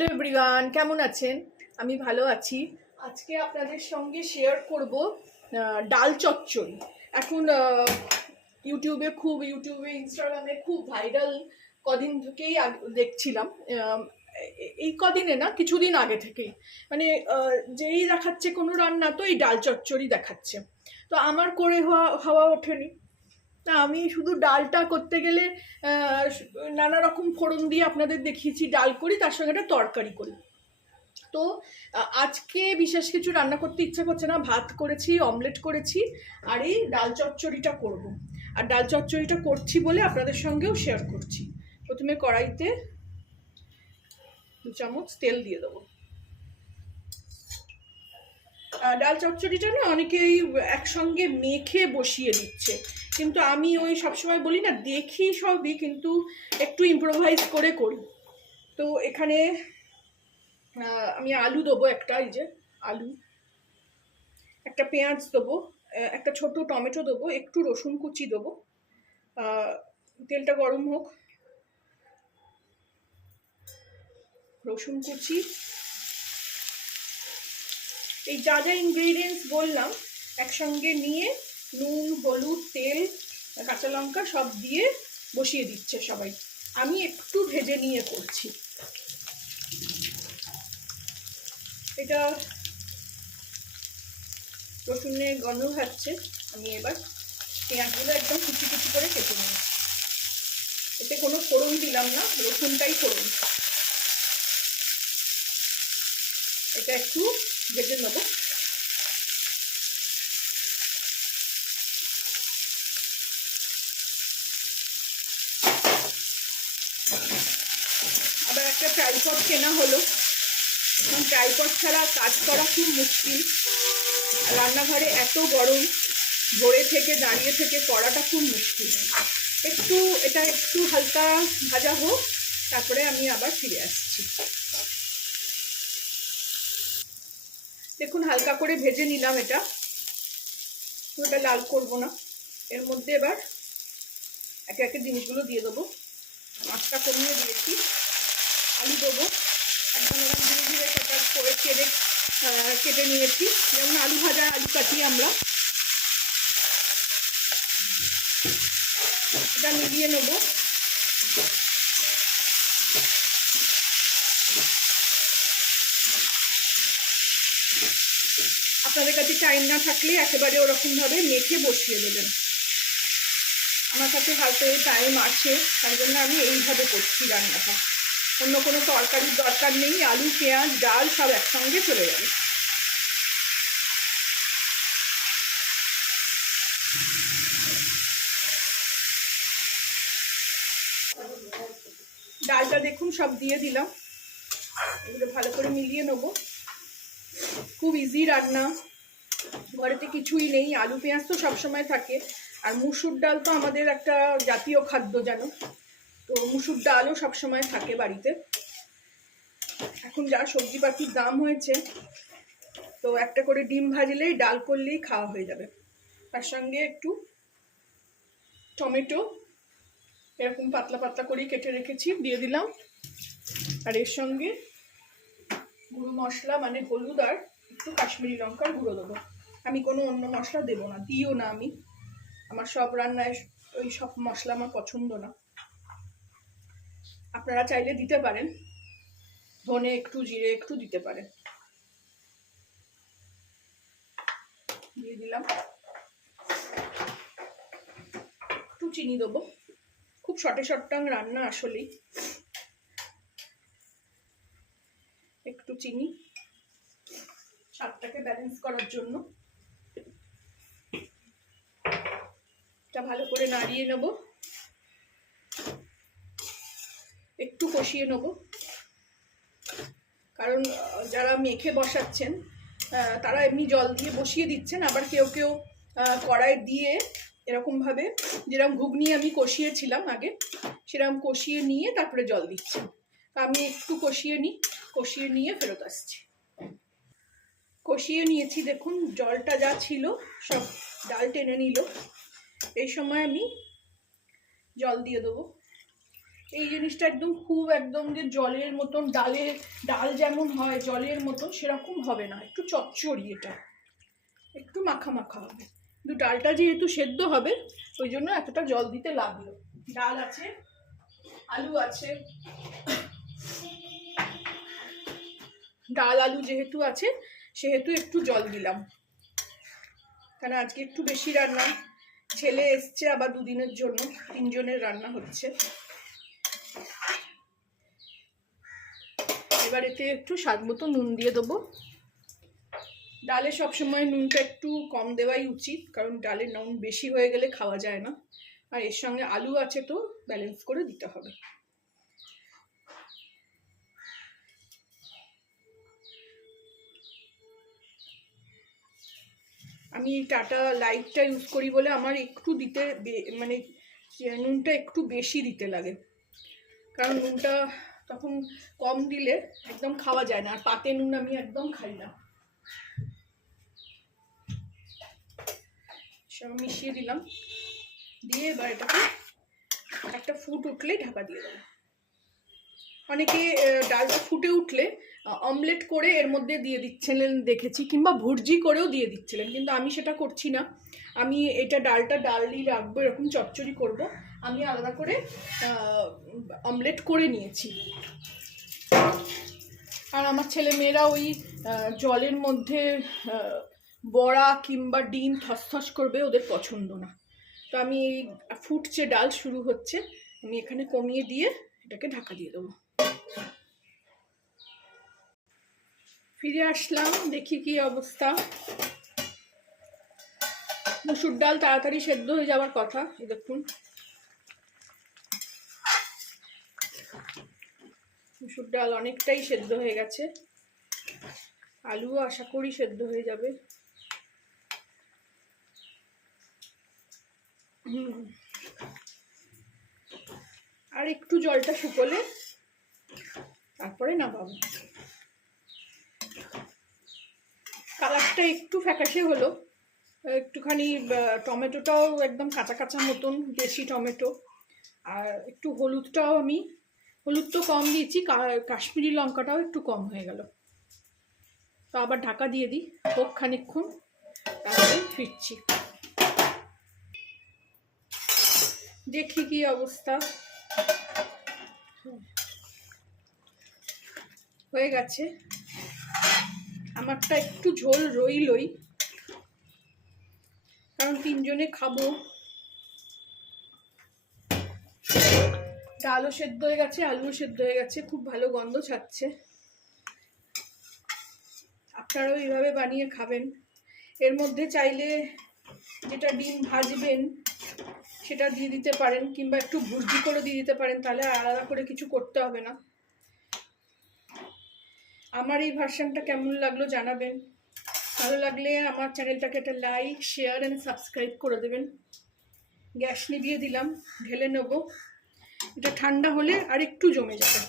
Hello everyone, কেমন আছেন? আমি ভালো আছি। আজকে আপনাদের সঙ্গে শেয়ার করব ডাল চচ্চড়ি। এখন ইউটিউবে ইনস্টাগ্রামে খুব ভাইরাল, কদিন থেকেই দেখছিলাম। এই কদিনে না, কিছুদিন আগে থেকেই মানে যেই দেখাচ্ছে কোনো রান্না তো এই ডাল চচ্চড়ি দেখাচ্ছে। তো আমার করে হওয়া ওঠেনি। না, আমি শুধু ডালটা করতে গেলে নানা রকম ফোড়ন দিয়ে আপনাদের দেখিয়েছি ডাল করি, তার সঙ্গে একটা তরকারি করি। তো আজকে বিশেষ কিছু রান্না করতে ইচ্ছা করছে না, ভাত করেছি, অমলেট করেছি, আর এই ডাল চচ্চড়িটা করব। আর ডাল চচ্চড়িটা করছি বলে আপনাদের সঙ্গেও শেয়ার করছি। প্রথমে কড়াইতে 2 চামচ তেল দিয়ে দেবো। ডাল চচ্চড়িটা না অনেকেই একসঙ্গে মেখে বসিয়ে দিচ্ছে, কিন্তু আমি ওই সবসময় বলি না, দেখি সবই, কিন্তু একটু ইম্প্রোভাইজ করে করি। তো এখানে আমি আলু দেবো একটা, এই যে আলু, একটা পেঁয়াজ দেবো, একটা ছোট টমেটো দেবো, একটু রসুন কুচি দেবো। তেলটা গরম হোক। রসুন কুচি, এই যা যা ইনগ্রেডিয়েন্টস বললাম একসঙ্গে নিয়ে নুন, হলুদ, তেল, কাঁচা লঙ্কা সব দিয়ে বসিয়ে দিচ্ছে সবাই। আমি একটু ভেজে নিয়ে করছি এটা। রসুনের গন্ধ হচ্ছে। আমি এবার পেঁয়াজগুলো একদম কুচি কুচি করে কেটে নিই। এতে কোনো ফোড়ন দিলাম না, রসুনটাই ফোড়ন। এটা একটু ভেজে নেব। আবার একটা ট্রাইপড কেনা হলো, ট্রাইপড ছাড়া কাজ করা খুব মুশকিল। রান্নাঘরে এত গরম, ভোরে থেকে দাঁড়িয়ে থেকে করাটা খুব মুশকিল। এটা একটু হালকা ভাজা হোক, তারপরে আমি আবার ফিরে আসছি। দেখুন, হালকা করে ভেজে নিলাম এটা। ওটা লাল করব না। এর মধ্যে এবার একে একে জিনিসগুলো দিয়ে দেবো। মাছটা কমিয়ে দিয়েছি, আলু দেবো, একদম এরকম ধীরে ধীরে করে কেটে নিয়েছি, যেমন আলু ভাজা আলু কাটি আমরা। এটা মিলিয়ে নেব। আপনাদের কাছে টাইম না থাকলে একেবারে ওরকমভাবে মেখে বসিয়ে দেবেন। আমার কাছে হাতে টাইম আছে, তাই জন্য আমি এইভাবে করছি রান্নাটা। অন্য কোনো তরকারির দরকার নেই, আলু, পেঁয়াজ, ডাল সব একসঙ্গে চলে যাবে। ডালটা দেখুন সব দিয়ে দিলাম, এগুলো ভালো করে মিলিয়ে নেবো। খুব ইজি রান্না, ঘরেতে কিছুই নেই, আলু পেঁয়াজ তো সবসময় থাকে, আর মুসুর ডাল তো আমাদের একটা জাতীয় খাদ্য জানো, তো মুসুর ডালও সবসময় থাকে বাড়িতে। এখন যা সবজিপাতির দাম হয়েছে, তো একটা করে ডিম ভাজলেই, ডাল করলেই খাওয়া হয়ে যাবে। তার সঙ্গে একটু টমেটো এরকম পাতলা পাতলা করেই কেটে রেখেছি, দিয়ে দিলাম। আর এর সঙ্গে গুঁড়ো মশলা মানে হলুদ আর একটু কাশ্মীরি লঙ্কার গুঁড়ো দেবো। আমি কোনো অন্য মশলা দেবো না, দিও না আমি। আমার সব রান্নায় ওই সব মশলা আমার পছন্দ না। আপনারা চাইলে দিতে পারেন, ধনে একটু, জিরে একটু দিতে পারেন। দিয়ে দিলাম একটু চিনি দেবো, খুব শর্টাং রান্না আসলেই। একটু চিনি স্বাদটাকে ব্যালেন্স করার জন্য। এটা ভালো করে নাড়িয়ে নেব, একটু কষিয়ে নেব। কারণ যারা মেখে বসাচ্ছেন তারা এমনি জল দিয়ে বসিয়ে দিচ্ছেন, আবার কেউ কেউ কড়াই দিয়ে এরকমভাবে, যেরকম ঘুগনি আমি কষিয়েছিলাম আগে, সেরকম কষিয়ে নিয়ে তারপরে জল দিচ্ছেন। আমি একটু কষিয়ে নিয়ে ফেরত আসছি। কষিয়ে নিয়েছি, দেখুন জলটা যা ছিল সব ডাল টেনে নিল। এই সময় আমি জল দিয়ে দেবো। এই জিনিসটা একদম খুব একদম যে জলের মতন, ডাল যেমন হয় জলের মতন সেরকম হবে না, একটু চচ্চড়ি, এটা একটু মাখা মাখা হবে। কিন্তু ডালটা যেহেতু সেদ্ধ হবে ওই জন্য এতটা জল দিতে লাগলো। ডাল আছে, আলু আছে, ডাল আলু যেহেতু আছে সেহেতু একটু জল দিলাম, কারণ আজকে একটু বেশি রান্না, ছেলে এসছে আবার দুদিনের জন্য, 3 জনের রান্না হচ্ছে। এবার এতে একটু স্বাদ মতো নুন দিয়ে দেবো। ডালে সবসময় নুনটা একটু কম দেওয়াই উচিত, কারণ ডালে নুন বেশি হয়ে গেলে খাওয়া যায় না। আর এর সঙ্গে আলু আছে তো ব্যালেন্স করে দিতে হবে। আমি টাটা লাইটটা ইউজ করি বলে আমার একটু দিতে মানে নুনটা একটু বেশি দিতে লাগে, কারণ নুনটা তখন কম দিলে একদম খাওয়া যায় না। আর পাতে নুন আমি একদম খাই না। সব মিশিয়ে দিলাম, দিয়ে এবার এটাকে একটা ফুট উঠলেই ঢাকা দিয়ে দেবো। অনেকে ডালটা ফুটে উঠলে অমলেট করে এর মধ্যে দিয়ে দিচ্ছিলেন দেখেছি, কিংবা ভুর্জি করেও দিয়ে দিচ্ছিলেন, কিন্তু আমি সেটা করছি না। আমি এটা ডালই রাখবো, এরকম চচ্চড়ি করব। আমি আলাদা করে অমলেট করে নিয়েছি। আর আমার ছেলে মেয়েরা ওই জলের মধ্যে বড়া কিংবা ডিম থসথস করবে, ওদের পছন্দ না। তো আমি এই ফুটছে, ডাল শুরু হচ্ছে, আমি এখানে কমিয়ে দিয়ে এটাকে ঢাকা দিয়ে দেবো। ফিরে আসলাম, দেখি কি অবস্থা। মুসুর ডাল তাড়াতাড়ি সেদ্ধ হয়ে যাওয়ার কথা। এই দেখুন মুসুর ডাল অনেকটাই সেদ্ধ হয়ে গেছে, আলুও আশা করি সেদ্ধ হয়ে যাবে। আর একটু জলটা শুকোলে তারপরে নামাবো। কালারটা একটু ফ্যাকাশে হলো, একটুখানি টমেটোটাও একদম কাঁচা কাঁচা মতন, দেশি টমেটো। আর একটু হলুদটাও হলুদ তো কম দিয়েছি, কাশ্মীরি লঙ্কাটাও একটু কম হয়ে গেল। তো আবার ঢাকা দিয়ে দিই, হোক খানিকক্ষণ, তারপরে ফিরছি। দেখি কি অবস্থা। হয়ে গেছে, আমারটা একটু ঝোল রইলই, কারণ 3 জনে খাবো। ডালও সেদ্ধ হয়ে গেছে, আলুও সেদ্ধ হয়ে গেছে, খুব ভালো গন্ধ ছাড়ছে। আপনারাও এইভাবে বানিয়ে খাবেন। এর মধ্যে চাইলে যেটা ডিম ভাজবেন সেটা দিয়ে দিতে পারেন, কিংবা একটু ভুর্জি করে দিয়ে দিতে পারেন, তাহলে আলাদা করে কিছু করতে হবে না। আমার এই ভার্সনটা কেমন লাগলো জানাবেন। ভালো লাগলে আমার চ্যানেলটাকে একটা লাইক, শেয়ার অ্যান্ড সাবস্ক্রাইব করে দেবেন। গ্যাস নিভিয়ে দিলাম, ঢেলে নেব। এটা ঠান্ডা হলে আর একটু জমে যাবে।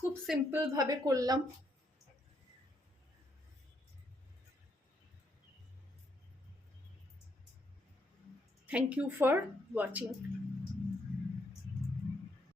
খুব সিম্পল ভাবে করলাম। Thank you for watching.